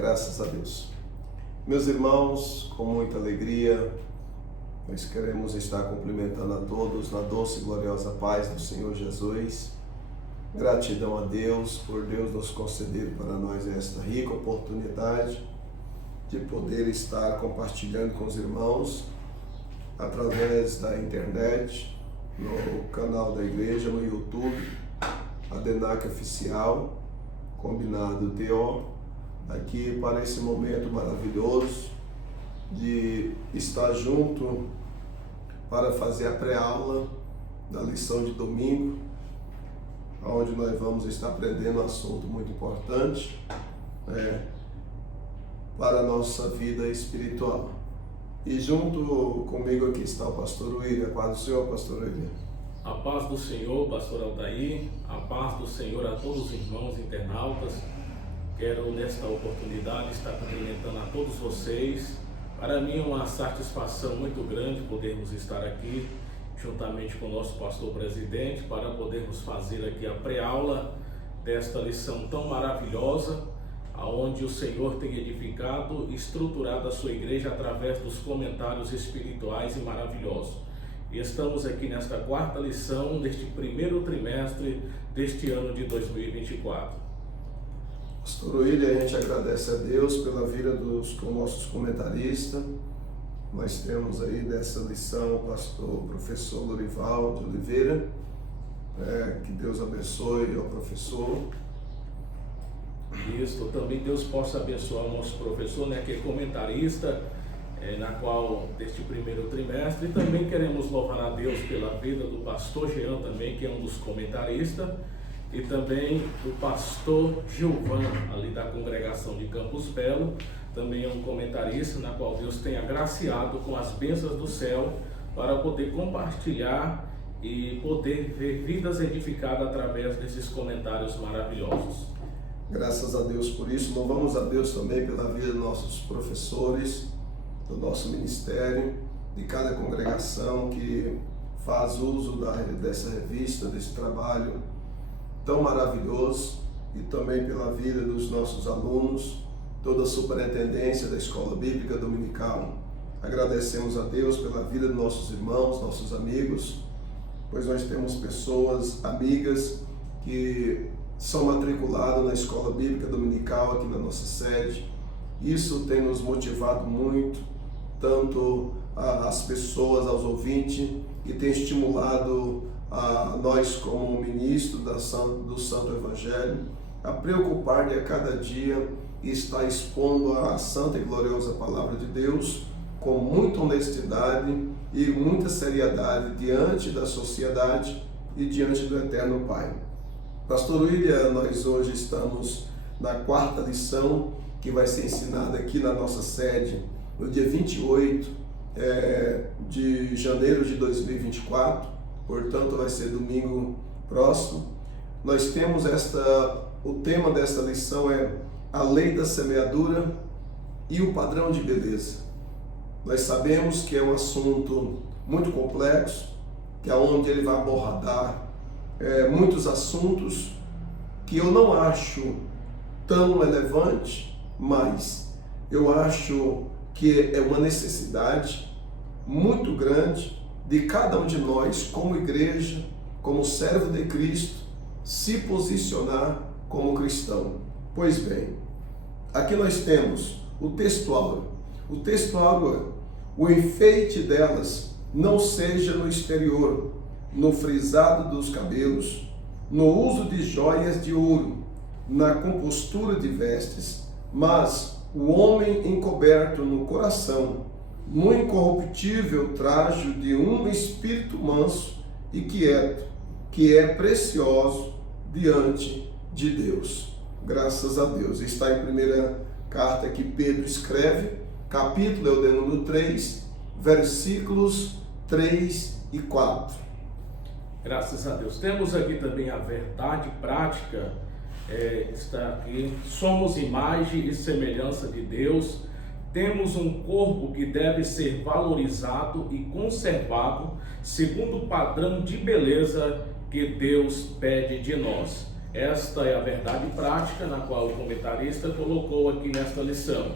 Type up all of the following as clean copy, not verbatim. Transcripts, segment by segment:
Graças a Deus. Meus irmãos, com muita alegria, nós queremos estar cumprimentando a todos na doce e gloriosa paz do Senhor Jesus. Gratidão a Deus por Deus nos conceder para nós esta rica oportunidade de poder estar compartilhando com os irmãos através da internet, no canal da igreja, no YouTube, Adenac Oficial, Combinado TO, aqui para esse momento maravilhoso de estar junto para fazer a pré-aula da lição de domingo, onde nós vamos estar aprendendo um assunto muito importante para a nossa vida espiritual. E junto comigo aqui está o pastor William. A paz do Senhor, pastor William. A paz do Senhor, pastor Aldair, a paz do Senhor a todos os irmãos internautas. Quero nesta oportunidade estar cumprimentando a todos vocês. Para mim é uma satisfação muito grande podermos estar aqui juntamente com o nosso pastor presidente para podermos fazer aqui a pré-aula desta lição tão maravilhosa, aonde o Senhor tem edificado e estruturado a sua igreja através dos comentários espirituais e maravilhosos. E estamos aqui nesta quarta lição deste primeiro trimestre deste ano de 2024. Pastor William, a gente agradece a Deus pela vida dos nossos comentaristas. Nós temos aí nessa lição o professor Lorival de Oliveira. Que Deus abençoe ao professor. Isso, também Deus possa abençoar o nosso professor, que é comentarista, na qual deste primeiro trimestre. E também queremos louvar a Deus pela vida do pastor Jean também, que é um dos comentaristas, e também do pastor Gilvan, ali da congregação de Campos Belo, também é um comentarista, na qual Deus tem agraciado com as bênçãos do céu para poder compartilhar e poder ver vidas edificadas através desses comentários maravilhosos. Graças a Deus por isso. Louvamos a Deus também pela vida dos nossos professores, do nosso ministério, de cada congregação que faz uso dessa revista, desse trabalho tão maravilhoso, e também pela vida dos nossos alunos, toda a superintendência da Escola Bíblica Dominical. Agradecemos a Deus pela vida dos nossos irmãos, nossos amigos, pois nós temos pessoas, amigas, que são matriculadas na Escola Bíblica Dominical aqui na nossa sede. Isso tem nos motivado muito, tanto as pessoas, aos ouvintes, e tem estimulado a nós como ministro do Santo Evangelho a preocupar de a cada dia estar expondo a santa e gloriosa Palavra de Deus com muita honestidade e muita seriedade diante da sociedade e diante do Eterno Pai. Pastor William, nós hoje estamos na quarta lição que vai ser ensinada aqui na nossa sede no dia 28 de janeiro de 2024, portanto vai ser domingo próximo. Nós temos o tema desta lição é a lei da semeadura e o padrão de beleza. Nós sabemos que é um assunto muito complexo, que é onde ele vai abordar muitos assuntos que eu não acho tão relevante, mas eu acho que é uma necessidade muito grande de cada um de nós, como igreja, como servo de Cristo, se posicionar como cristão. Pois bem, aqui nós temos o texto áureo. O texto áureo, o enfeite delas não seja no exterior, no frisado dos cabelos, no uso de joias de ouro, na compostura de vestes, mas o homem encoberto no coração, no incorruptível trajo de um espírito manso e quieto, que é precioso diante de Deus. Graças a Deus. Está em primeira carta que Pedro escreve, capítulo é o de número 3, versículos 3 e 4. Graças a Deus. Temos aqui também a verdade prática, está aqui. Somos imagem e semelhança de Deus. Temos um corpo que deve ser valorizado e conservado segundo o padrão de beleza que Deus pede de nós. Esta é a verdade prática na qual o comentarista colocou aqui nesta lição.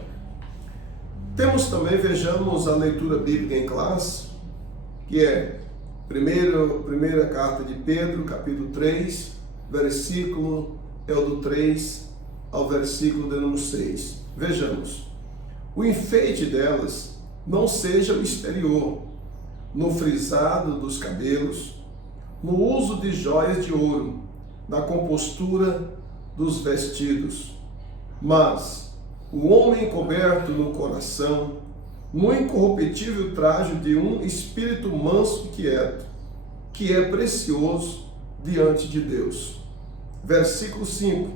Temos também, vejamos a leitura bíblica em classe, que é primeira carta de Pedro, capítulo 3, versículo é o do 3 ao versículo de número 6. Vejamos, o enfeite delas não seja o exterior, no frisado dos cabelos, no uso de joias de ouro, na compostura dos vestidos, mas o homem coberto no coração, no incorruptível traje de um espírito manso e quieto, que é precioso diante de Deus. Versículo 5,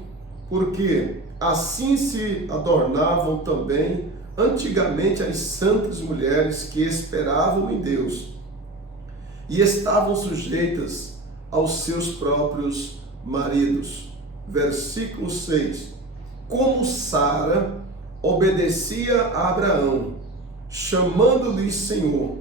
porque assim se adornavam também antigamente as santas mulheres que esperavam em Deus e estavam sujeitas aos seus próprios maridos. Versículo 6, como Sara obedecia a Abraão, chamando-lhe Senhor,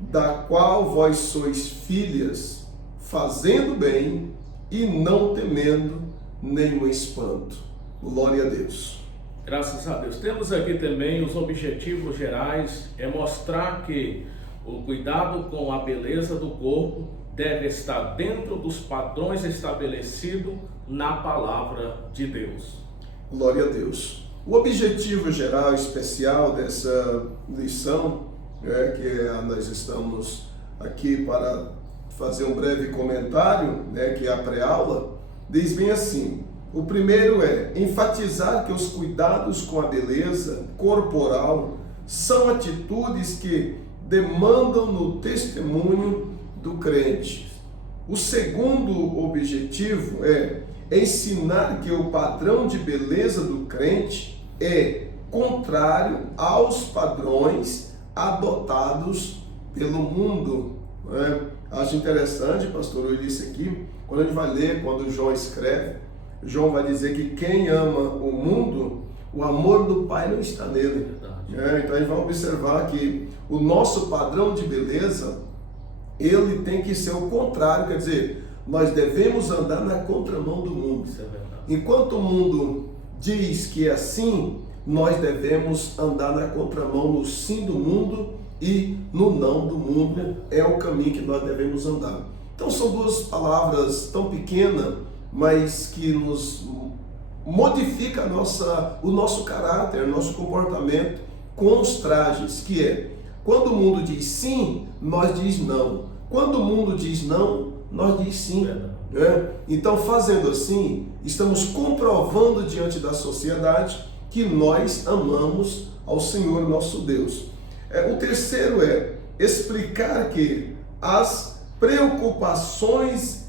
da qual vós sois filhas, fazendo bem e não temendo nenhum espanto. Glória a Deus. Graças a Deus. Temos aqui também os objetivos gerais, é mostrar que o cuidado com a beleza do corpo deve estar dentro dos padrões estabelecidos na palavra de Deus. Glória a Deus. O objetivo geral especial dessa lição, nós estamos aqui para fazer um breve comentário, que é a pré-aula, diz bem assim: o primeiro é enfatizar que os cuidados com a beleza corporal são atitudes que demandam no testemunho do crente. O segundo objetivo é ensinar que o padrão de beleza do crente é contrário aos padrões adotados pelo mundo. Acho interessante, pastor, eu disse aqui, quando a gente vai ler, quando João escreve, João vai dizer que quem ama o mundo, o amor do Pai não está nele. Então a gente vai observar que o nosso padrão de beleza, ele tem que ser o contrário, quer dizer, nós devemos andar na contramão do mundo. Isso é verdade. Enquanto o mundo diz que é assim, nós devemos andar na contramão, no sim do mundo e no não do mundo. É o caminho que nós devemos andar. Então são duas palavras tão pequenas, mas que nos modifica o nosso caráter, o nosso comportamento com os trajes, que é, quando o mundo diz sim, nós diz não. Quando o mundo diz não, nós diz sim. Então, fazendo assim, estamos comprovando diante da sociedade que nós amamos ao Senhor nosso Deus. O terceiro é explicar que as preocupações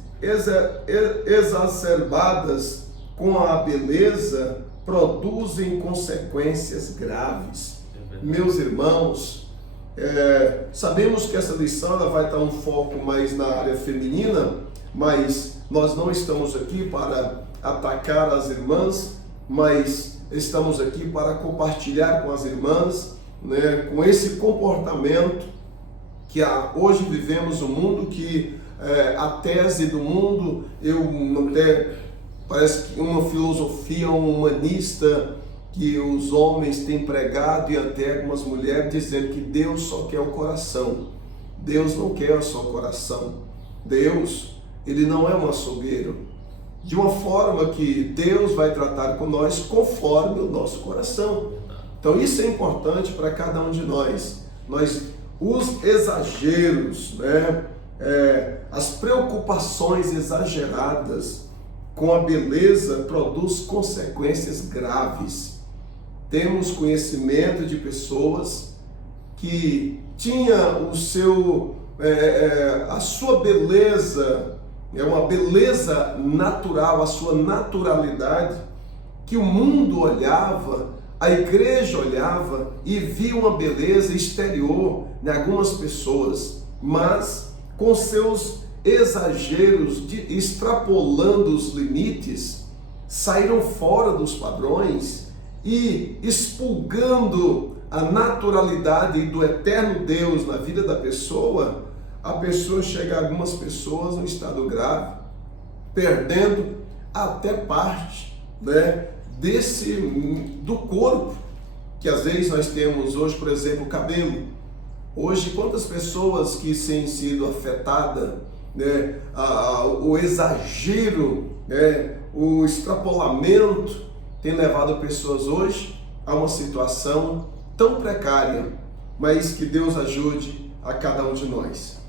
exacerbadas com a beleza produzem consequências graves. Meus irmãos, sabemos que essa lição ela vai estar um foco mais na área feminina, mas nós não estamos aqui para atacar as irmãs, mas estamos aqui para compartilhar com as irmãs, com esse comportamento que hoje vivemos um mundo que a tese do mundo, parece que uma filosofia humanista que os homens têm pregado e até algumas mulheres dizendo que Deus só quer o coração. Deus não quer só o coração. Deus, ele não é um açougueiro. De uma forma que Deus vai tratar com nós conforme o nosso coração. Então isso é importante para cada um de nós. Os exageros, as preocupações exageradas com a beleza produz consequências graves. Temos conhecimento de pessoas que tinham a sua beleza, uma beleza natural, a sua naturalidade, que o mundo olhava, a igreja olhava e via uma beleza exterior em algumas pessoas, mas com seus exageros, extrapolando os limites, saíram fora dos padrões e expurgando a naturalidade do eterno Deus na vida da pessoa, a pessoa chega a algumas pessoas no estado grave, perdendo até parte, né, do corpo, que às vezes nós temos hoje, por exemplo, o cabelo. Hoje, quantas pessoas que têm sido afetadas, né, o exagero, né, o extrapolamento tem levado pessoas hoje a uma situação tão precária, mas que Deus ajude a cada um de nós.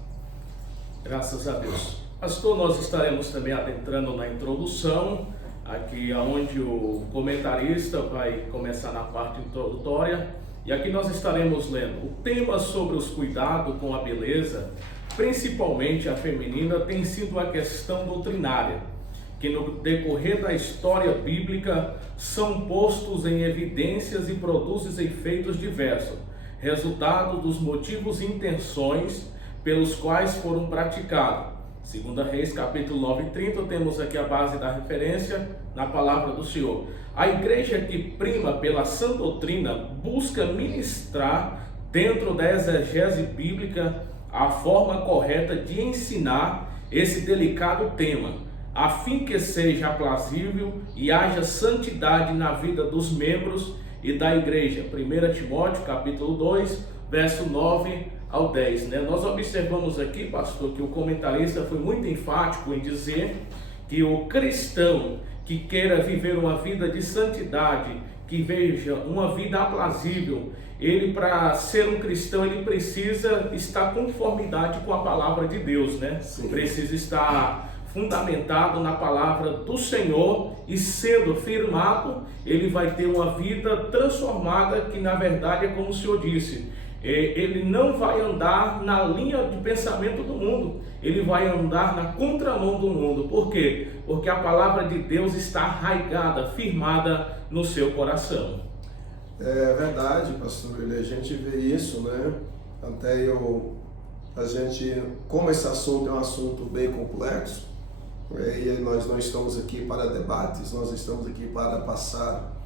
Graças a Deus. Pastor, nós estaremos também adentrando na introdução, aqui onde o comentarista vai começar na parte introdutória, e aqui nós estaremos lendo. O tema sobre os cuidados com a beleza, principalmente a feminina, tem sido a questão doutrinária, que no decorrer da história bíblica são postos em evidências e produzem efeitos diversos, resultado dos motivos e intenções pelos quais foram praticados. 2 Reis, capítulo 9 e 30, temos aqui a base da referência na palavra do Senhor. A igreja que prima pela sã doutrina busca ministrar dentro da exegese bíblica a forma correta de ensinar esse delicado tema, a fim que seja aprazível e haja santidade na vida dos membros e da igreja. 1 Timóteo, capítulo 2, verso 9 ao 10. Nós observamos aqui, pastor, que o comentarista foi muito enfático em dizer que o cristão que queira viver uma vida de santidade, que veja uma vida aprazível, ele, para ser um cristão, ele precisa estar em conformidade com a palavra de Deus, né? Sim. Precisa estar fundamentado na palavra do Senhor, e sendo firmado, ele vai ter uma vida transformada, que na verdade é como o Senhor disse, ele não vai andar na linha de pensamento do mundo, ele vai andar na contramão do mundo. Por quê? Porque a palavra de Deus está arraigada, firmada no seu coração. É verdade, pastor, a gente vê isso, né? A gente, como esse assunto é um assunto bem complexo, e nós não estamos aqui para debates, nós estamos aqui para passar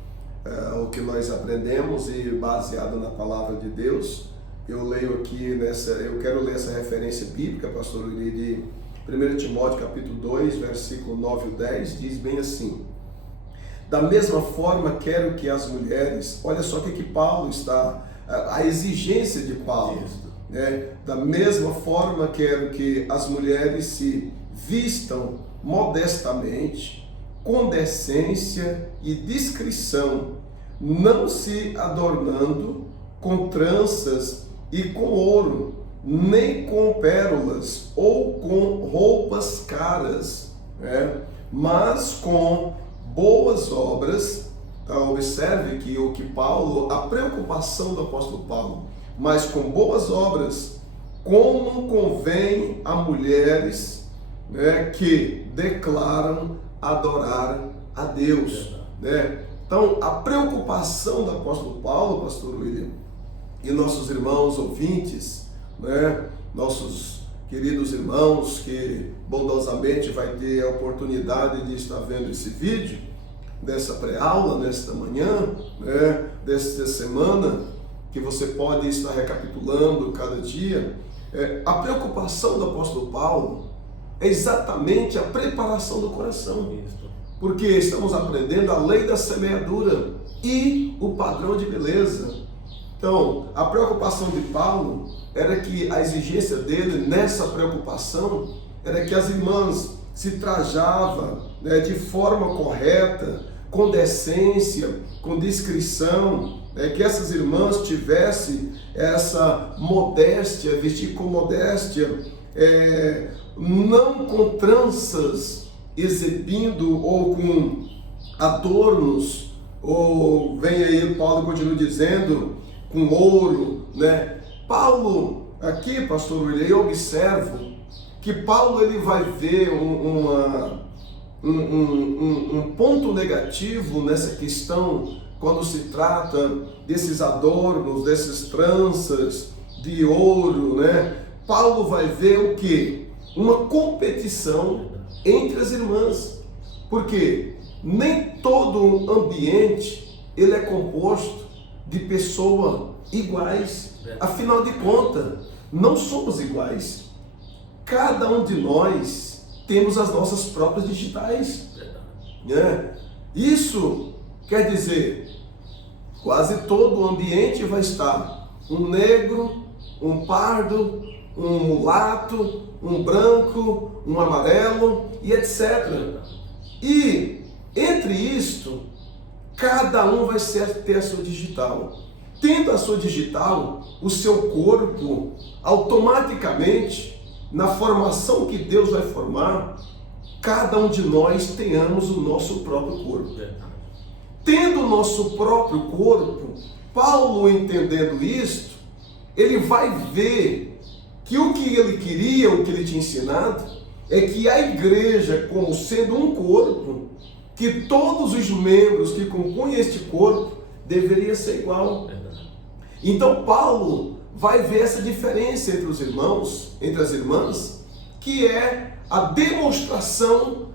o que nós aprendemos, e baseado na palavra de Deus. Eu leio aqui eu quero ler essa referência bíblica, pastor, de 1 Timóteo capítulo 2, versículo 9 e 10, diz bem assim: da mesma forma quero que as mulheres, olha só o que Paulo está, a exigência de Paulo, né? Da mesma forma quero que as mulheres se vistam modestamente, com decência e discrição, não se adornando com tranças e com ouro, nem com pérolas ou com roupas caras, né? Mas com boas obras. Então, observe que a preocupação do apóstolo Paulo, mas com boas obras, como convém a mulheres, né, que declaram adorar a Deus, né? Então, a preocupação do apóstolo Paulo, pastor William, e nossos irmãos ouvintes, né, nossos queridos irmãos que bondosamente vai ter a oportunidade de estar vendo esse vídeo, dessa pré-aula, nesta manhã, né, desta semana, que você pode estar recapitulando cada dia, a preocupação do apóstolo Paulo é exatamente a preparação do coração. Porque estamos aprendendo a lei da semeadura e o padrão de beleza. Então, a preocupação de Paulo era que a exigência dele nessa preocupação era que as irmãs se trajavam, né, de forma correta, com decência, com discrição, que essas irmãs tivessem essa modéstia, vestir com modéstia, não com tranças exibindo ou com adornos, ou vem aí, Paulo continua dizendo, com ouro, né? Paulo, aqui, pastor William, eu observo que Paulo ele vai ver um ponto negativo nessa questão quando se trata desses adornos, dessas tranças de ouro, né? Paulo vai ver o quê? Uma competição entre as irmãs, porque nem todo ambiente ele é composto de pessoas iguais. Afinal de contas, não somos iguais. Cada um de nós temos as nossas próprias digitais. né? Isso quer dizer, quase todo o ambiente vai estar um negro, um pardo, um mulato, um branco, um amarelo e etc. E entre isto, cada um vai ter a sua digital. Tendo a sua digital, o seu corpo, automaticamente, na formação que Deus vai formar, cada um de nós tenhamos o nosso próprio corpo. Tendo o nosso próprio corpo, Paulo, entendendo isto, ele vai ver que o que ele queria, o que ele tinha ensinado, é que a igreja, como sendo um corpo, que todos os membros que compõem este corpo deveria ser igual. Então Paulo vai ver essa diferença entre os irmãos, entre as irmãs, que é a demonstração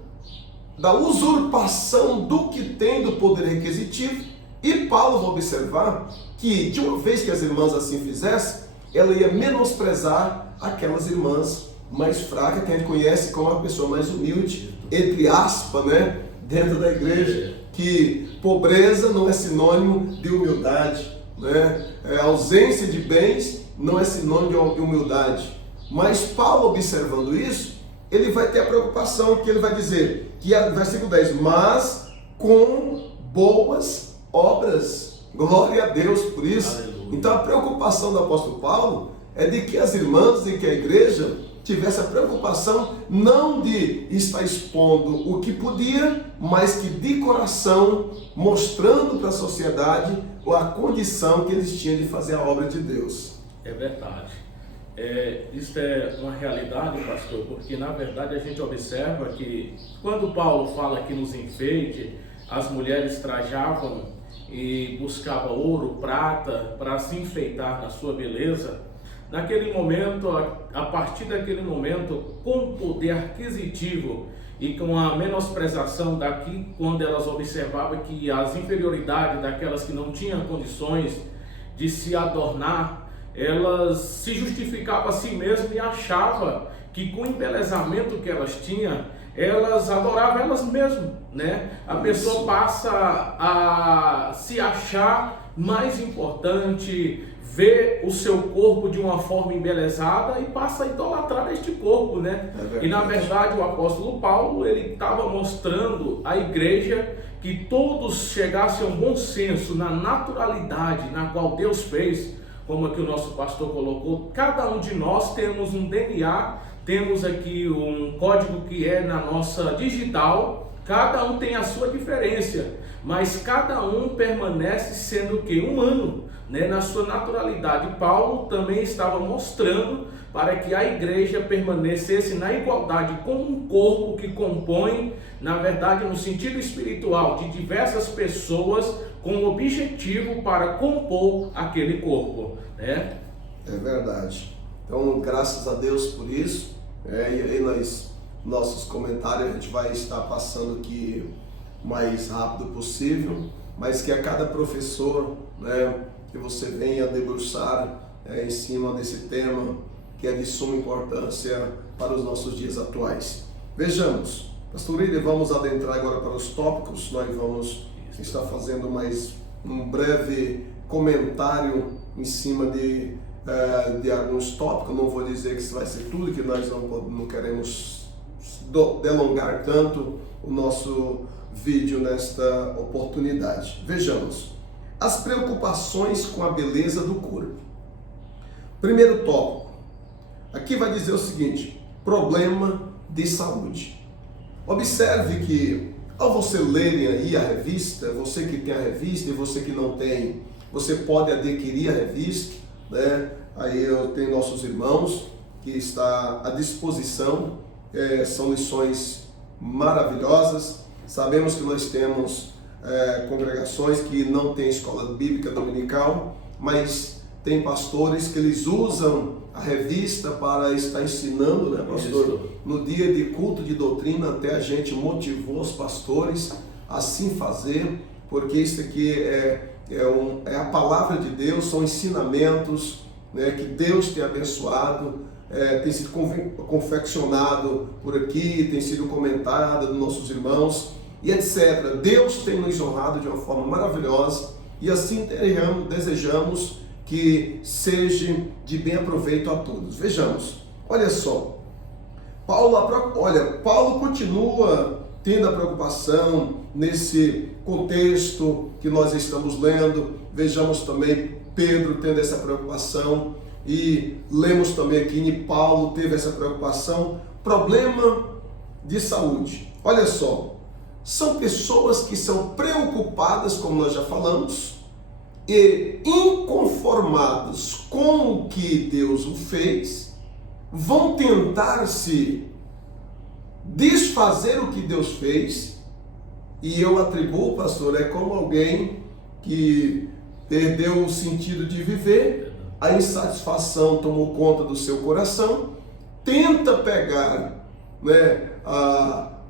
da usurpação do que tem do poder requisitivo. E Paulo vai observar que, de uma vez que as irmãs assim fizessem, ela ia menosprezar aquelas irmãs mais fracas, que a gente conhece como a pessoa mais humilde, entre aspas, né, dentro da igreja, que pobreza não é sinônimo de humildade, né? A ausência de bens não é sinônimo de humildade. Mas Paulo, observando isso, ele vai ter a preocupação que ele vai dizer, que é versículo 10, mas com boas obras. Glória a Deus por isso. Aleluia. Então a preocupação do apóstolo Paulo é de que as irmãs e que a igreja tivesse a preocupação não de estar expondo o que podia, mas que de coração mostrando para a sociedade a condição que eles tinham de fazer a obra de Deus. É verdade. Isso é uma realidade, pastor, porque na verdade a gente observa que quando Paulo fala que nos enfeite, as mulheres trajavam e buscavam ouro, prata para se enfeitar na sua beleza. Naquele momento, a partir daquele momento, com o poder aquisitivo e com a menosprezação daqui, quando elas observavam que as inferioridades daquelas que não tinham condições de se adornar, elas se justificavam a si mesmas e achavam que com o embelezamento que elas tinham, elas adoravam elas mesmas, né? A pessoa passa a se achar mais importante, vê o seu corpo de uma forma embelezada e passa a idolatrar este corpo, né? E na verdade o apóstolo Paulo, ele estava mostrando à igreja que todos chegassem a um bom senso na naturalidade na qual Deus fez, como aqui o nosso pastor colocou. Cada um de nós temos um DNA, temos aqui um código que é na nossa digital, cada um tem a sua diferença, mas cada um permanece sendo o quê? Humano, né? Na sua naturalidade. Paulo também estava mostrando para que a igreja permanecesse na igualdade com um corpo que compõe, na verdade, no sentido espiritual, de diversas pessoas com objetivo para compor aquele corpo, né? É verdade. Então, graças a Deus por isso. E aí nossos comentários a gente vai estar passando aqui o mais rápido possível, mas que a cada professor, né, que você venha debruçar em cima desse tema que é de suma importância para os nossos dias atuais. Vejamos, pastor William, vamos adentrar agora para os tópicos. Nós vamos estar fazendo mais um breve comentário em cima de alguns tópicos. Não vou dizer que isso vai ser tudo, que nós não queremos delongar tanto o nosso vídeo nesta oportunidade. Vejamos, as preocupações com a beleza do corpo. Primeiro tópico, aqui vai dizer o seguinte: problema de saúde. Observe que ao você lerem aí a revista, você que tem a revista e você que não tem, você pode adquirir a revista, né? Aí eu tenho nossos irmãos que está à disposição, são lições maravilhosas. Sabemos que nós temos congregações que não têm escola bíblica dominical, mas tem pastores que eles usam a revista para estar ensinando, né, pastor? Isso. No dia de culto de doutrina, até a gente motivou os pastores a assim fazer, porque isso aqui é a palavra de Deus, são ensinamentos, né, que Deus tem abençoado, tem sido confeccionado por aqui, tem sido comentado dos nossos irmãos, e etc. Deus tem nos honrado de uma forma maravilhosa e assim desejamos que seja de bem aproveito a todos. Vejamos, olha só, Paulo continua tendo a preocupação nesse contexto que nós estamos lendo. Vejamos também Pedro tendo essa preocupação e lemos também aqui que Paulo teve essa preocupação. Problema de saúde. Olha só, são pessoas que são preocupadas, como nós já falamos, e inconformados com o que Deus o fez, vão tentar se desfazer o que Deus fez, e eu atribuo, pastor, é como alguém que perdeu o sentido de viver, a insatisfação tomou conta do seu coração, tenta pegar,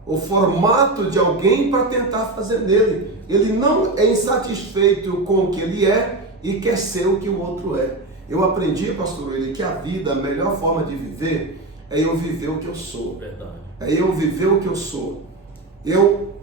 o formato de alguém para tentar fazer nele. Ele não é insatisfeito com o que ele é e quer ser o que o outro é. Eu aprendi, pastor, que a vida, a melhor forma de viver é eu viver o que eu sou. Verdade. É eu viver o que eu sou. Eu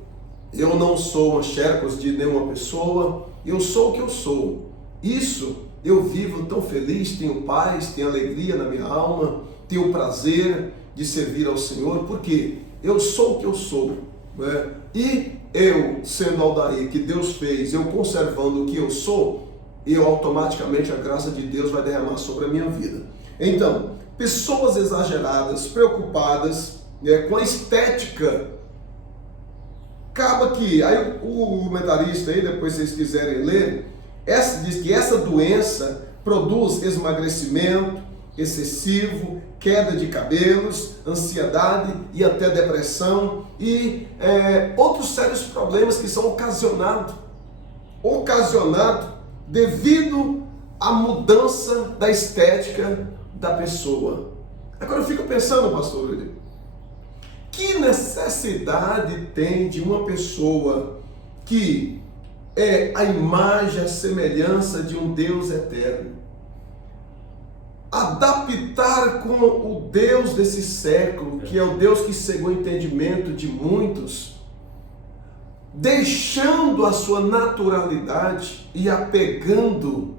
não sou xercos de nenhuma pessoa, eu sou o que eu sou. Isso eu vivo tão feliz, tenho paz, tenho alegria na minha alma, tenho prazer de servir ao Senhor, porque eu sou o que eu sou, né? E eu, sendo Aldair, que Deus fez, eu conservando o que eu sou, eu automaticamente a graça de Deus vai derramar sobre a minha vida. Então, pessoas exageradas, preocupadas, com a estética, acaba que, aí o comentarista aí, depois vocês quiserem ler, diz que essa doença produz esmagrecimento excessivo, queda de cabelos, ansiedade e até depressão e outros sérios problemas que são ocasionados devido à mudança da estética da pessoa. Agora eu fico pensando, pastor, que necessidade tem de uma pessoa que é a imagem, a semelhança de um Deus eterno, adaptar com o Deus desse século, que é o Deus que cegou o entendimento de muitos, deixando a sua naturalidade e apegando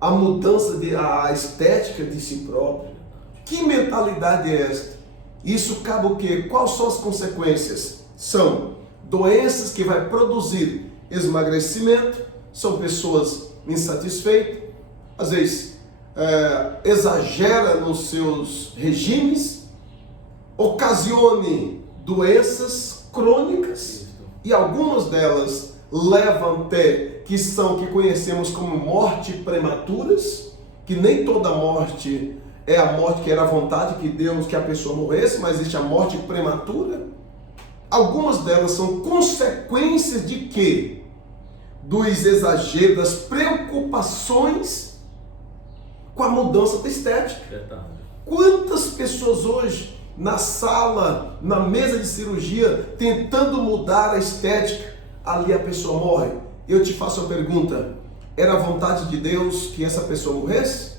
a mudança, a estética de si próprio. Que mentalidade é esta? Isso cabe o quê? Quais são as consequências? São doenças que vai produzir esmagrecimento, são pessoas insatisfeitas, às vezes exagera nos seus regimes, ocasione doenças crônicas e algumas delas levam até que conhecemos como morte prematuras, que nem toda morte é a morte que era a vontade de Deus que a pessoa morresse, mas existe a morte prematura. Algumas delas são consequências de quê? Dos exageros, das preocupações com a mudança da estética. Verdade. Quantas pessoas hoje na sala, na mesa de cirurgia, tentando mudar a estética, ali a pessoa morre. Eu te faço a pergunta, era a vontade de Deus que essa pessoa morresse?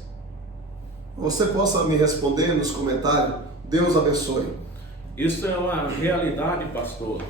Você possa me responder nos comentários. Deus abençoe. Isso é uma realidade, pastor.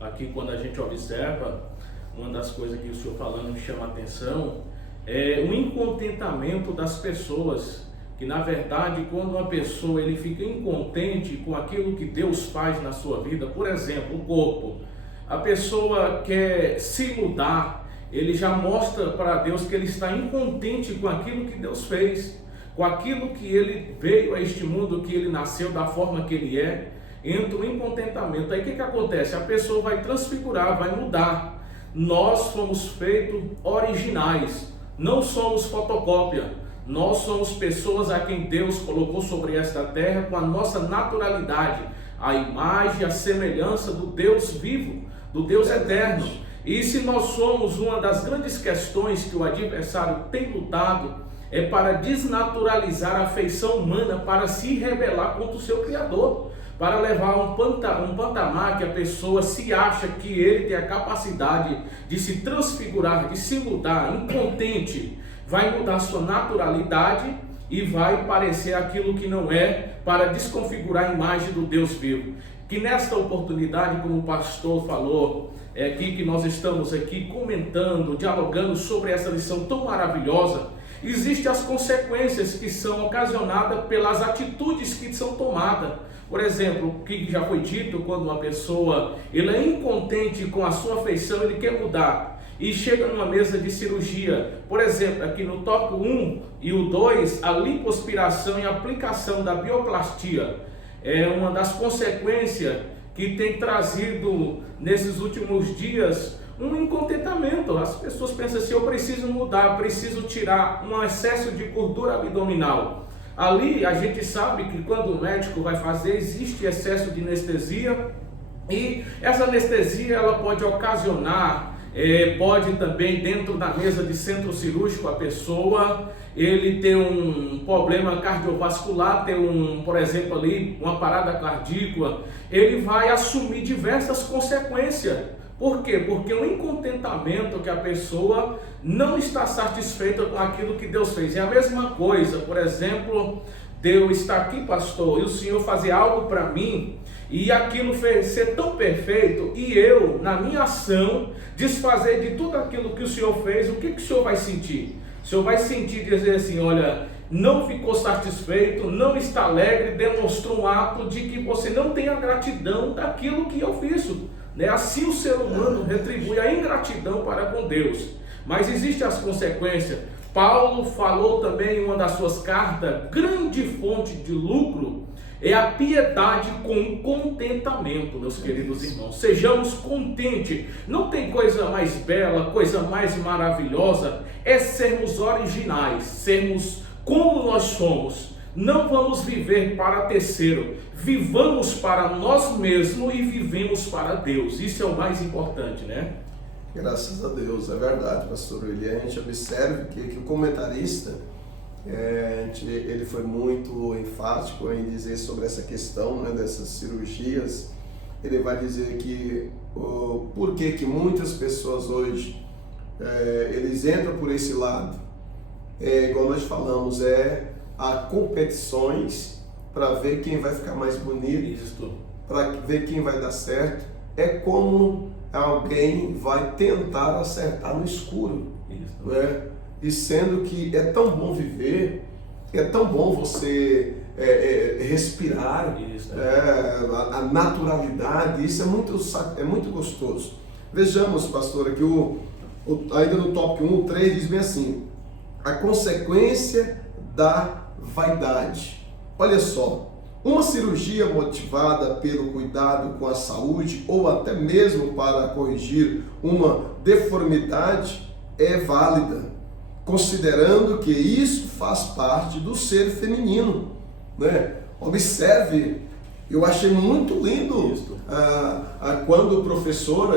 Aqui quando a gente observa, uma das coisas que o senhor falando me chama a atenção, é o incontentamento das pessoas, que na verdade quando uma pessoa ele fica incontente com aquilo que Deus faz na sua vida, por exemplo, o corpo, a pessoa quer se mudar, ele já mostra para Deus que ele está incontente com aquilo que Deus fez, com aquilo que ele veio a este mundo, que ele nasceu da forma que ele é, entra o incontentamento. Aí o que acontece? A pessoa vai transfigurar, vai mudar. Nós fomos feitos originais, não somos fotocópia. Nós somos pessoas a quem Deus colocou sobre esta terra com a nossa naturalidade, a imagem, a semelhança do Deus vivo, do Deus eterno. E se nós somos, uma das grandes questões que o adversário tem lutado é para desnaturalizar a feição humana, para se rebelar contra o seu Criador, para levar um patamar que a pessoa se acha que ele tem a capacidade de se transfigurar, de se mudar, incontente, vai mudar sua naturalidade e vai parecer aquilo que não é, para desconfigurar a imagem do Deus vivo. que nesta oportunidade, como o pastor falou, é aqui que nós estamos aqui comentando, dialogando sobre essa lição tão maravilhosa, existem as consequências que são ocasionadas pelas atitudes que são tomadas. Por exemplo, o que já foi dito, quando uma pessoa ele é incontente com a sua feição, ele quer mudar e chega numa mesa de cirurgia. Por exemplo, aqui no tópico 1 e o 2, a lipoaspiração e a aplicação da bioplastia é uma das consequências que tem trazido nesses últimos dias um incontentamento. As pessoas pensam assim: eu preciso mudar, preciso tirar um excesso de gordura abdominal. Ali a gente sabe que quando o médico vai fazer, existe excesso de anestesia, e essa anestesia ela pode ocasionar, pode também, dentro da mesa de centro cirúrgico, a pessoa ele ter um problema cardiovascular, ter por exemplo ali, uma parada cardíaca, ele vai assumir diversas consequências. Por quê? Porque o incontentamento que a pessoa não está satisfeita com aquilo que Deus fez. É a mesma coisa, por exemplo, Deus está aqui, pastor, e o Senhor fazer algo para mim, e aquilo ser tão perfeito, e eu, na minha ação, desfazer de tudo aquilo que o Senhor fez. O que o Senhor vai sentir? O Senhor vai sentir dizer assim: olha, não ficou satisfeito, não está alegre, demonstrou um ato de que você não tem a gratidão daquilo que eu fiz. Assim o ser humano retribui a ingratidão para com Deus. Mas existem as consequências. Paulo falou também em uma das suas cartas: grande fonte de lucro é a piedade com contentamento, meus queridos irmãos. Sejamos contentes. Não tem coisa mais bela, coisa mais maravilhosa, é sermos originais, sermos como nós somos. Não vamos viver para terceiro, vivamos para nós mesmos e vivemos para Deus. Isso é o mais importante, né? Graças a Deus, é verdade, pastor William. A gente observa que o comentarista, ele foi muito enfático em dizer sobre essa questão, né, dessas cirurgias. Ele vai dizer que por que muitas pessoas hoje, eles entram por esse lado. Igual nós falamos, há competições para ver quem vai ficar mais bonito, para ver quem vai dar certo. É como alguém vai tentar acertar no escuro, né? E sendo que é tão bom viver, é tão bom você respirar, a naturalidade, isso é muito gostoso. Vejamos, pastor, aqui ainda no tópico 1, 3, diz bem assim: a consequência da vaidade. Olha só, uma cirurgia motivada pelo cuidado com a saúde ou até mesmo para corrigir uma deformidade é válida, considerando que isso faz parte do ser feminino, né? Observe, eu achei muito lindo quando o professor,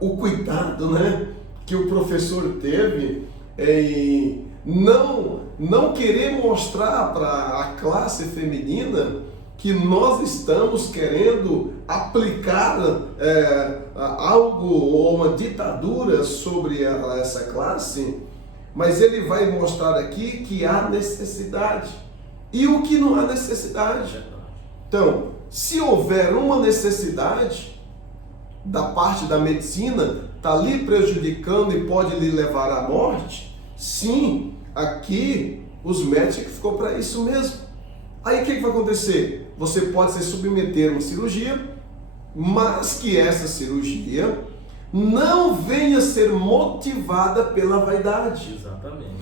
o cuidado, né, que o professor teve em não querer mostrar para a classe feminina que nós estamos querendo aplicar algo ou uma ditadura sobre essa classe, mas ele vai mostrar aqui que há necessidade e o que não há necessidade. Então, se houver uma necessidade da parte da medicina, está lhe prejudicando e pode lhe levar à morte, sim, aqui os médicos ficou para isso mesmo. Aí o que vai acontecer? Você pode se submeter a uma cirurgia, mas que essa cirurgia não venha a ser motivada pela vaidade. Exatamente.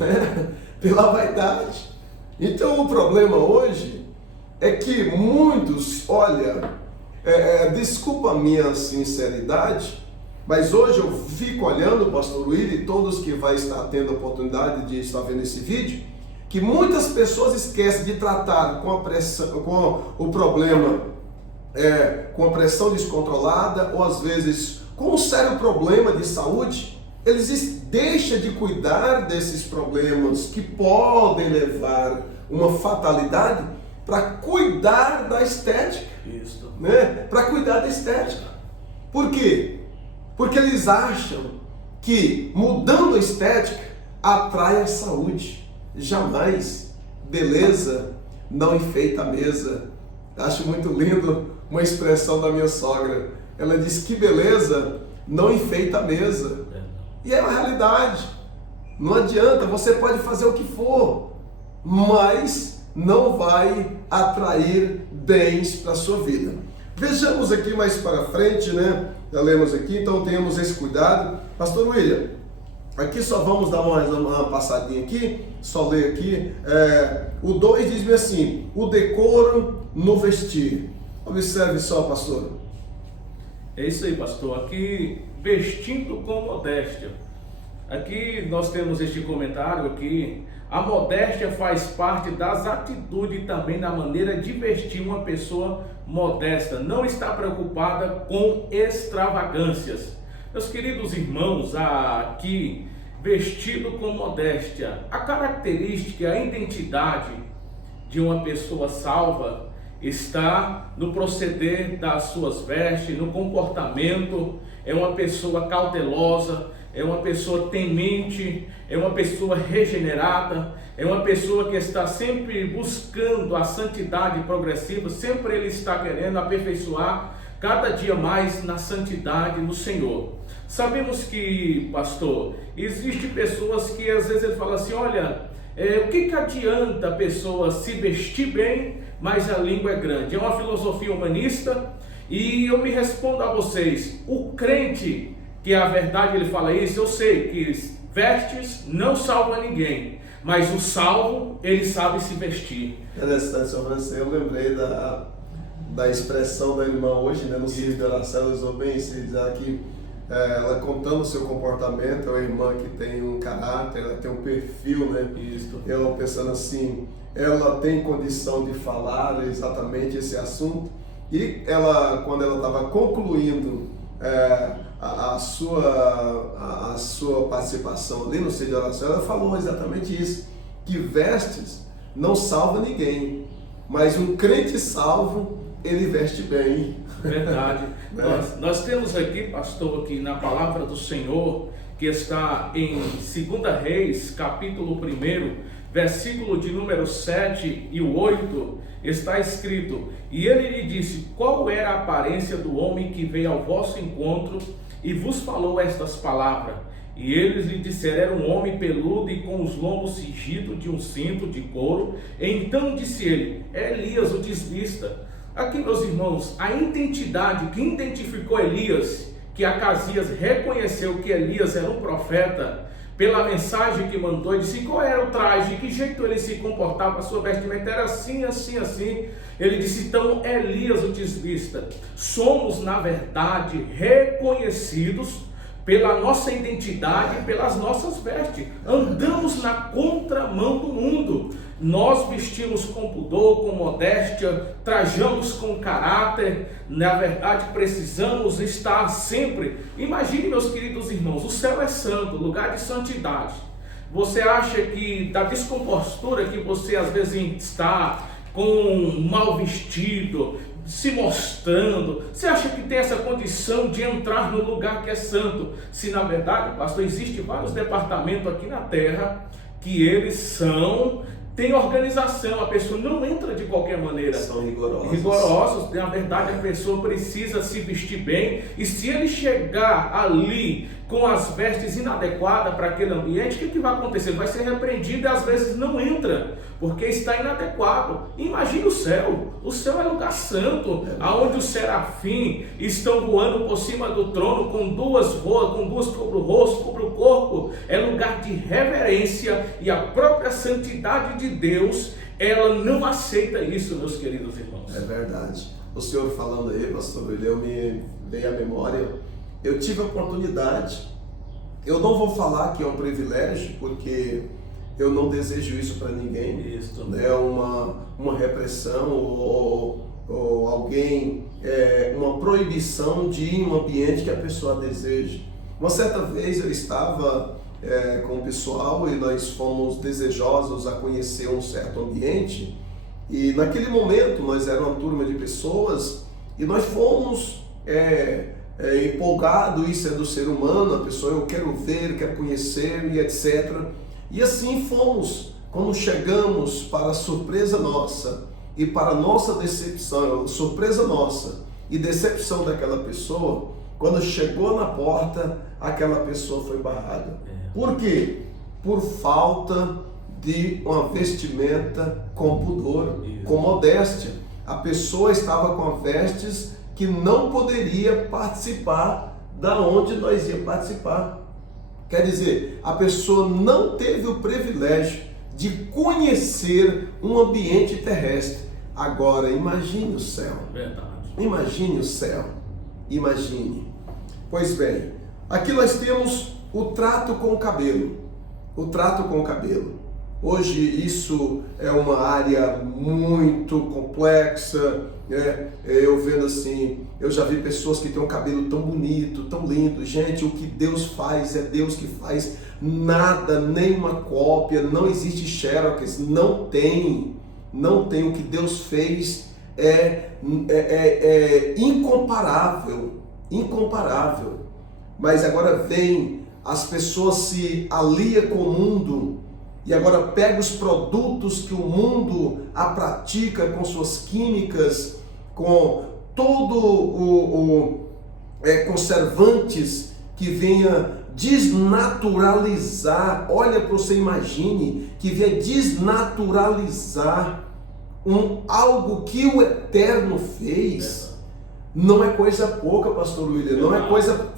Pela vaidade. Então o problema hoje é que muitos, olha, desculpa a minha sinceridade, mas hoje eu fico olhando, pastor Willi, e todos que vai estar tendo a oportunidade de estar vendo esse vídeo, que muitas pessoas esquecem de tratar com a pressão, com o problema, com a pressão descontrolada, ou às vezes com um sério problema de saúde. Eles deixam de cuidar desses problemas que podem levar uma fatalidade para cuidar da estética. Isso. Né? Para cuidar da estética. Por quê? Porque eles acham que mudando a estética atrai a saúde. Jamais. Beleza não enfeita a mesa. Acho muito lindo uma expressão da minha sogra. Ela disse que beleza não enfeita a mesa. E é uma realidade. Não adianta, você pode fazer o que for, mas não vai atrair bens para a sua vida. Vejamos aqui mais para frente, né? Já lemos aqui, então tenhamos esse cuidado. Pastor William, aqui só vamos dar uma passadinha aqui, só ler aqui. O 2 diz assim: o decoro no vestir. Observe só, pastor. É isso aí, pastor. Aqui, vestindo com modéstia. Aqui nós temos este comentário aqui. A modéstia faz parte das atitudes e também da maneira de vestir uma pessoa modesta. Não está preocupada com extravagâncias. Meus queridos irmãos, aqui, vestido com modéstia. A característica, a identidade de uma pessoa salva está no proceder das suas vestes, no comportamento. É uma pessoa cautelosa, é uma pessoa temente, é uma pessoa regenerada, é uma pessoa que está sempre buscando a santidade progressiva, sempre ele está querendo aperfeiçoar cada dia mais na santidade do Senhor. Sabemos que, pastor, existem pessoas que às vezes ele fala assim: olha, o que adianta a pessoa se vestir bem, mas a língua é grande? É uma filosofia humanista. E eu me respondo a vocês: o crente, que a verdade ele fala isso, eu sei que vestes não salva ninguém, mas o salvo, ele sabe se vestir. Interessante, senhor Francês, eu lembrei da expressão da irmã hoje, né, no serviço de oração. Ela usou bem isso, diz aqui, ela contando o seu comportamento. É uma irmã que tem um caráter, ela tem um perfil, né? Isso. Eu pensando assim, ela tem condição de falar exatamente esse assunto. E ela, quando ela estava concluindo a sua participação ali no centro de oração, ela falou exatamente isso, que vestes não salva ninguém, mas um crente salvo, ele veste bem. Verdade. Nós temos aqui, pastor, aqui na palavra do Senhor, que está em 2 Reis, capítulo 1, versículo de número 7 e o 8, está escrito: e ele lhe disse, qual era a aparência do homem que veio ao vosso encontro e vos falou estas palavras? E eles lhe disseram, era um homem peludo e com os lombos cingidos de um cinto de couro. Então disse ele, é Elias o tisbita. Aqui, meus irmãos, a identidade que identificou Elias, que Acasias reconheceu que Elias era um profeta, pela mensagem que mandou, ele disse qual era o traje, que jeito ele se comportava, a sua vestimenta era assim, assim, assim. Ele disse, então, Elias o tisbita. Somos, na verdade, reconhecidos pela nossa identidade, pelas nossas vestes. Andamos na contramão do mundo. Nós vestimos com pudor, com modéstia, trajamos com caráter. Na verdade, precisamos estar sempre. Imagine, meus queridos irmãos, o céu é santo, lugar de santidade. Você acha que da descompostura que você às vezes está, com um mal vestido, se mostrando, você acha que tem essa condição de entrar no lugar que é santo? Se na verdade, pastor, existem vários departamentos aqui na terra que eles tem organização, a pessoa não entra de qualquer maneira. São rigorosos. Rigorosos, na verdade a pessoa precisa se vestir bem, e se ele chegar ali com as vestes inadequadas para aquele ambiente, o que vai acontecer? Vai ser repreendido e às vezes não entra, porque está inadequado. Imagine o céu é lugar santo, aonde os serafins estão voando por cima do trono com duas cobre o rosto, cobre o corpo. É lugar de reverência, e a própria santidade de Deus, ela não aceita isso, meus queridos irmãos. É verdade. O senhor falando aí, pastor, eu me veio à memória, eu tive a oportunidade, eu não vou falar que é um privilégio, porque eu não desejo isso para ninguém, isso, né? Uma repressão ou alguém, uma proibição de ir em um ambiente que a pessoa deseja. Uma certa vez eu estava com o pessoal e nós fomos desejosos a conhecer um certo ambiente, e naquele momento nós éramos uma turma de pessoas e nós fomos empolgados. Isso é do ser humano, a pessoa, eu quero ver, quero conhecer e etc. E assim fomos. Quando chegamos, para surpresa nossa, e para nossa decepção, surpresa nossa e decepção daquela pessoa, quando chegou na porta, aquela pessoa foi barrada. Por quê? Por falta de uma vestimenta com pudor, com modéstia. A pessoa estava com vestes que não poderia participar da onde nós ia participar. Quer dizer, a pessoa não teve o privilégio de conhecer um ambiente terrestre. Agora, imagine o céu. Verdade. Imagine o céu. Imagine. Pois bem, aqui nós temos o trato com o cabelo. O trato com o cabelo. Hoje isso é uma área muito complexa, né? Eu vendo assim, eu já vi pessoas que têm um cabelo tão bonito, tão lindo. Gente, o que Deus faz é Deus que faz, nada, nenhuma cópia, não existe xerox, não tem. O que Deus fez é incomparável. Mas agora vem, as pessoas se aliam com o mundo e agora pega os produtos que o mundo a pratica com suas químicas, com todo conservantes que venha desnaturalizar. Olha para você, imagine que venha desnaturalizar algo que o Eterno fez. Não é coisa pouca, pastor William,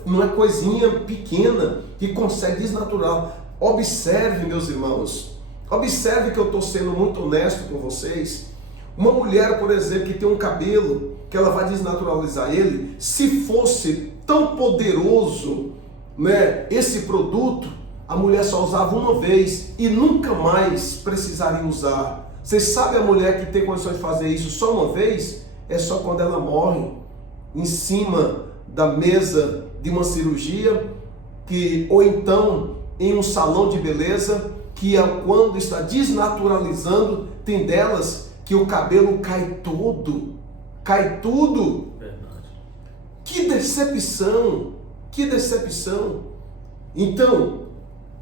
não é coisinha pequena que consegue desnaturar. Observe, meus irmãos, observe que eu estou sendo muito honesto com vocês. Uma mulher, por exemplo, que tem um cabelo, que ela vai desnaturalizar ele, se fosse tão poderoso, né, esse produto, a mulher só usava uma vez e nunca mais precisaria usar. Vocês sabem a mulher que tem condições de fazer isso só uma vez? É só quando ela morre, em cima da mesa de uma cirurgia, ou então em um salão de beleza, que quando está desnaturalizando, tem delas que o cabelo cai tudo. Verdade. Que decepção. Então,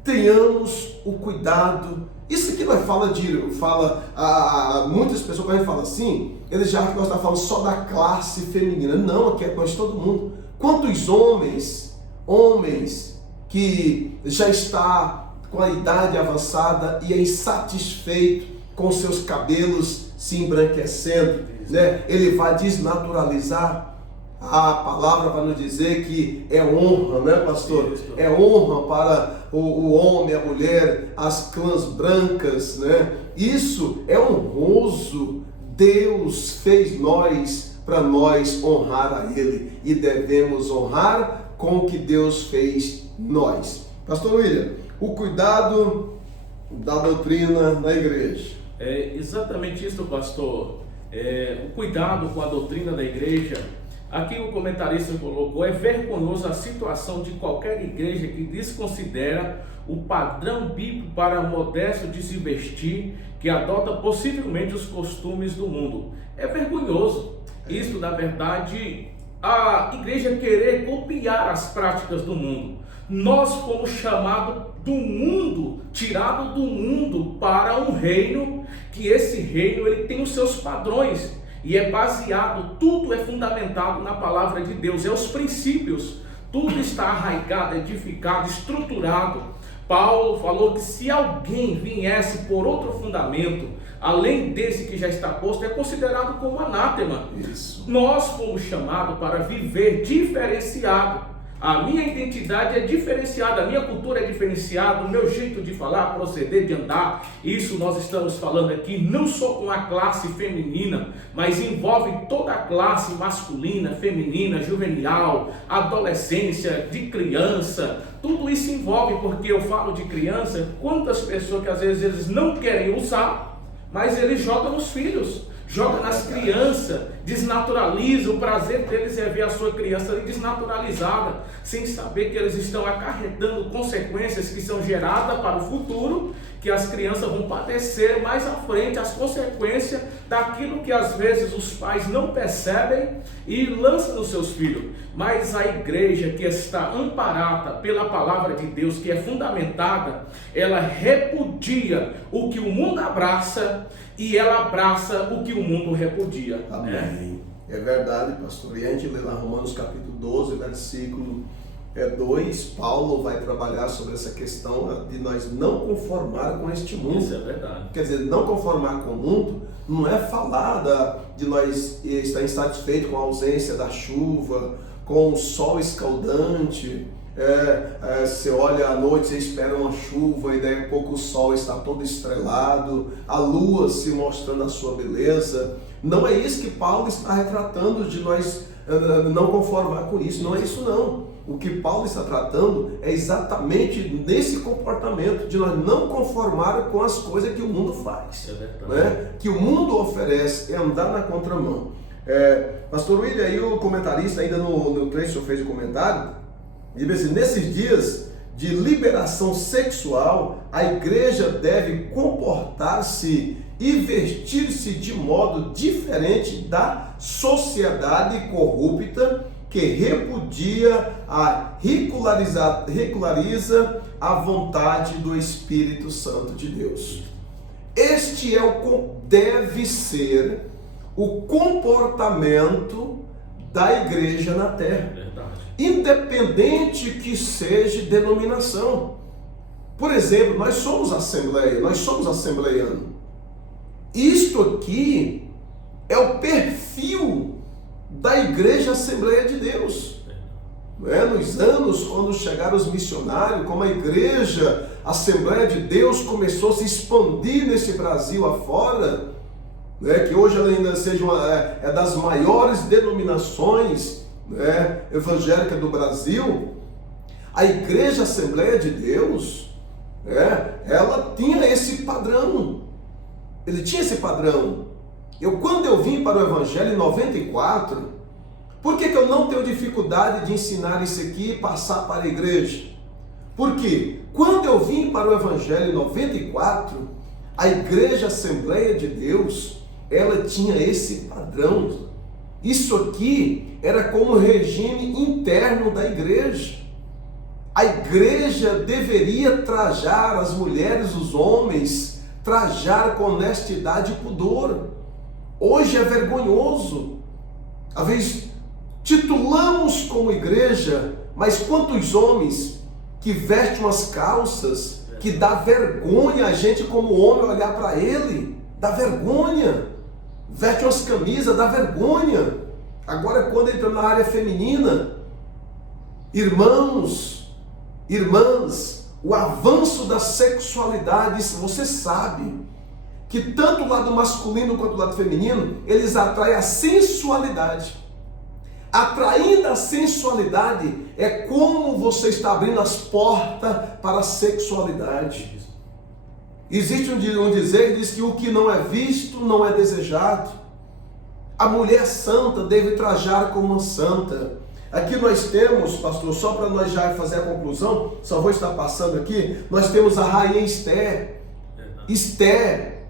tenhamos o cuidado. Isso aqui nós muitas pessoas, quando a gente fala assim, eles já acham que nós estamos falando só da classe feminina. Não, aqui é com todo mundo. Quantos homens que já está com a idade avançada e é insatisfeito com seus cabelos se embranquecendo, né? Ele vai desnaturalizar. A palavra vai nos dizer que é honra, né, pastor? Isso. É honra para o homem, a mulher, as clãs brancas, né? Isso é honroso. Deus fez nós para nós honrar a Ele e devemos honrar com o que Deus fez nós. Pastor William, o cuidado da doutrina na igreja. É exatamente isso, pastor. O cuidado com a doutrina da igreja. Aqui o comentarista colocou: é vergonhoso a situação de qualquer igreja que desconsidera o padrão bíblico para modesto de se vestir, que adota possivelmente os costumes do mundo. É vergonhoso. Isso, na verdade, a igreja querer copiar as práticas do mundo. Nós fomos chamados do mundo, tirado do mundo para um reino, que esse reino ele tem os seus padrões. E é baseado, tudo é fundamentado na palavra de Deus, é os princípios, tudo está arraigado, edificado, estruturado. Paulo falou que se alguém viesse por outro fundamento, além desse que já está posto, é considerado como anátema. Isso. Nós fomos chamados para viver diferenciado. A minha identidade é diferenciada, a minha cultura é diferenciada, o meu jeito de falar, proceder, de andar. Isso nós estamos falando aqui não só com a classe feminina, mas envolve toda a classe masculina, feminina, juvenil, adolescência, de criança. Tudo isso envolve, porque eu falo de criança, quantas pessoas que às vezes eles não querem usar, mas eles jogam nos filhos. Joga nas crianças, desnaturaliza. O prazer deles é ver a sua criança ali desnaturalizada, sem saber que eles estão acarretando consequências que são geradas para o futuro, que as crianças vão padecer mais à frente, as consequências daquilo que às vezes os pais não percebem e lançam nos seus filhos. Mas a igreja que está amparada pela palavra de Deus, que é fundamentada, ela repudia o que o mundo abraça, e ela abraça o que o mundo repudia. Amém. Né? É verdade, pastor. E a gente lê lá Romanos capítulo 12, versículo 2, Paulo vai trabalhar sobre essa questão de nós não conformar com este mundo. Isso é verdade. Quer dizer, não conformar com o mundo não é falar de nós estar insatisfeito com a ausência da chuva, com o sol escaldante. Você olha à noite, você espera uma chuva e daí a pouco o sol está todo estrelado, a lua se mostrando a sua beleza. Não é isso que Paulo está retratando, de nós não conformar com isso. Não é isso não. O que Paulo está tratando é exatamente nesse comportamento de nós não conformar com as coisas que o mundo faz, né? Que o mundo oferece, é andar na contramão. Pastor William, aí o comentarista, ainda no trecho que o senhor fez o comentário, diz assim: nesses dias de liberação sexual, a igreja deve comportar-se e vestir-se de modo diferente da sociedade corrupta que repudia ridiculariza a vontade do Espírito Santo de Deus. Este deve ser o comportamento da igreja na terra. Verdade. Independente que seja denominação. Por exemplo, nós somos assembleia, nós somos assembleianos. Isto aqui é o perfil da Igreja Assembleia de Deus. Nos anos, quando chegaram os missionários, como a Igreja Assembleia de Deus começou a se expandir nesse Brasil afora, que hoje ela ainda seja é das maiores denominações evangélicas do Brasil, a Igreja Assembleia de Deus, ela tinha esse padrão. Ele tinha esse padrão. Quando eu vim para o Evangelho em 94, por que eu não tenho dificuldade de ensinar isso aqui e passar para a igreja? Porque quando eu vim para o Evangelho em 94, a Igreja Assembleia de Deus, ela tinha esse padrão. Isso aqui era como o regime interno da igreja. A igreja deveria trajar as mulheres, os homens, trajar com honestidade e pudor. Hoje é vergonhoso. Às vezes titulamos como igreja, mas quantos homens que vestem umas calças que dá vergonha a gente como homem olhar para ele, dá vergonha. Veste umas camisas, dá vergonha. Agora quando entra na área feminina, irmãos, irmãs, o avanço da sexualidade, você sabe que tanto o lado masculino quanto o lado feminino, eles atraem a sensualidade. Atraindo a sensualidade é como você está abrindo as portas para a sexualidade. Existe um dizer que diz que o que não é visto não é desejado. A mulher santa deve trajar como uma santa. Aqui nós temos, pastor, só para nós já fazer a conclusão, só vou estar passando aqui, nós temos a rainha Esther. Esther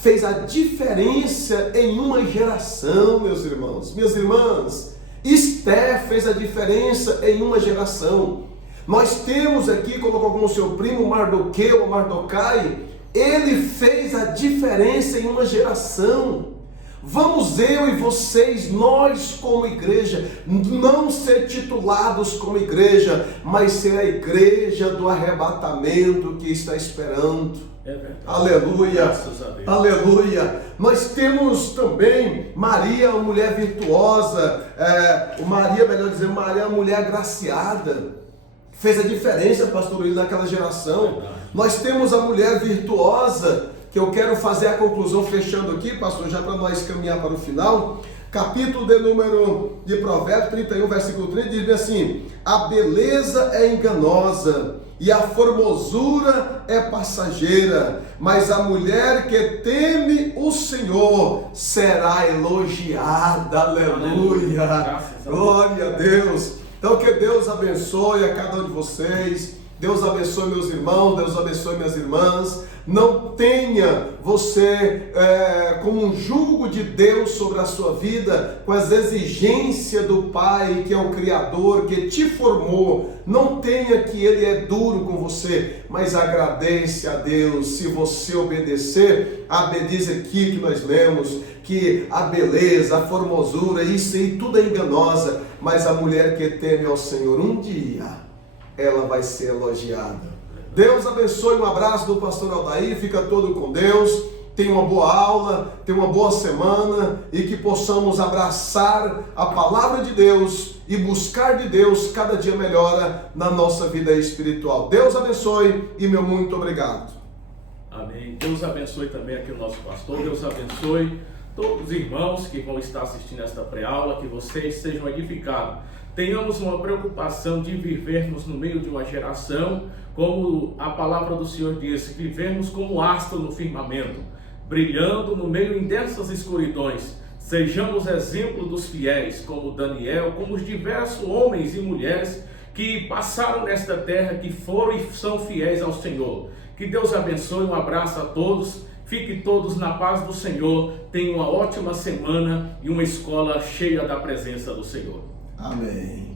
fez a diferença em uma geração, meus irmãos, minhas irmãs. Esther fez a diferença em uma geração. Nós temos aqui, colocou como seu primo Mardoqueu ou Mardocai, ele fez a diferença em uma geração. Vamos eu e vocês, nós como igreja, não ser titulados como igreja, mas ser a igreja do arrebatamento que está esperando. Aleluia, aleluia. Nós temos também Maria, uma mulher virtuosa, Maria, melhor dizer, Maria, uma mulher agraciada. Fez a diferença, pastor William, naquela geração. Nós temos a mulher virtuosa, que eu quero fazer a conclusão fechando aqui, pastor, já para nós caminhar para o final. Capítulo de Provérbios 31, versículo 30, diz assim: a beleza é enganosa e a formosura é passageira, mas a mulher que teme o Senhor será elogiada. Aleluia, glória a Deus. Então que Deus abençoe a cada um de vocês, Deus abençoe meus irmãos, Deus abençoe minhas irmãs. Não tenha você como um jugo de Deus sobre a sua vida, com as exigências do Pai, que é o Criador, que te formou. Não tenha que Ele é duro com você, mas agradeça a Deus. Se você obedecer, diz aqui que nós lemos, que a beleza, a formosura, isso aí tudo é enganosa, mas a mulher que teme ao Senhor, um dia ela vai ser elogiada. Deus abençoe, um abraço do pastor Aldair, fica todo com Deus, tenha uma boa aula, tenha uma boa semana e que possamos abraçar a palavra de Deus e buscar de Deus cada dia melhora na nossa vida espiritual. Deus abençoe e meu muito obrigado. Amém. Deus abençoe também aqui o nosso pastor, Deus abençoe todos os irmãos que vão estar assistindo esta pré-aula, que vocês sejam edificados. Tenhamos uma preocupação de vivermos no meio de uma geração, como a palavra do Senhor diz, vivermos como astro no firmamento, brilhando no meio dessas escuridões. Sejamos exemplo dos fiéis, como Daniel, como os diversos homens e mulheres que passaram nesta terra, que foram e são fiéis ao Senhor. Que Deus abençoe, um abraço a todos, fiquem todos na paz do Senhor, tenham uma ótima semana e uma escola cheia da presença do Senhor. Amém.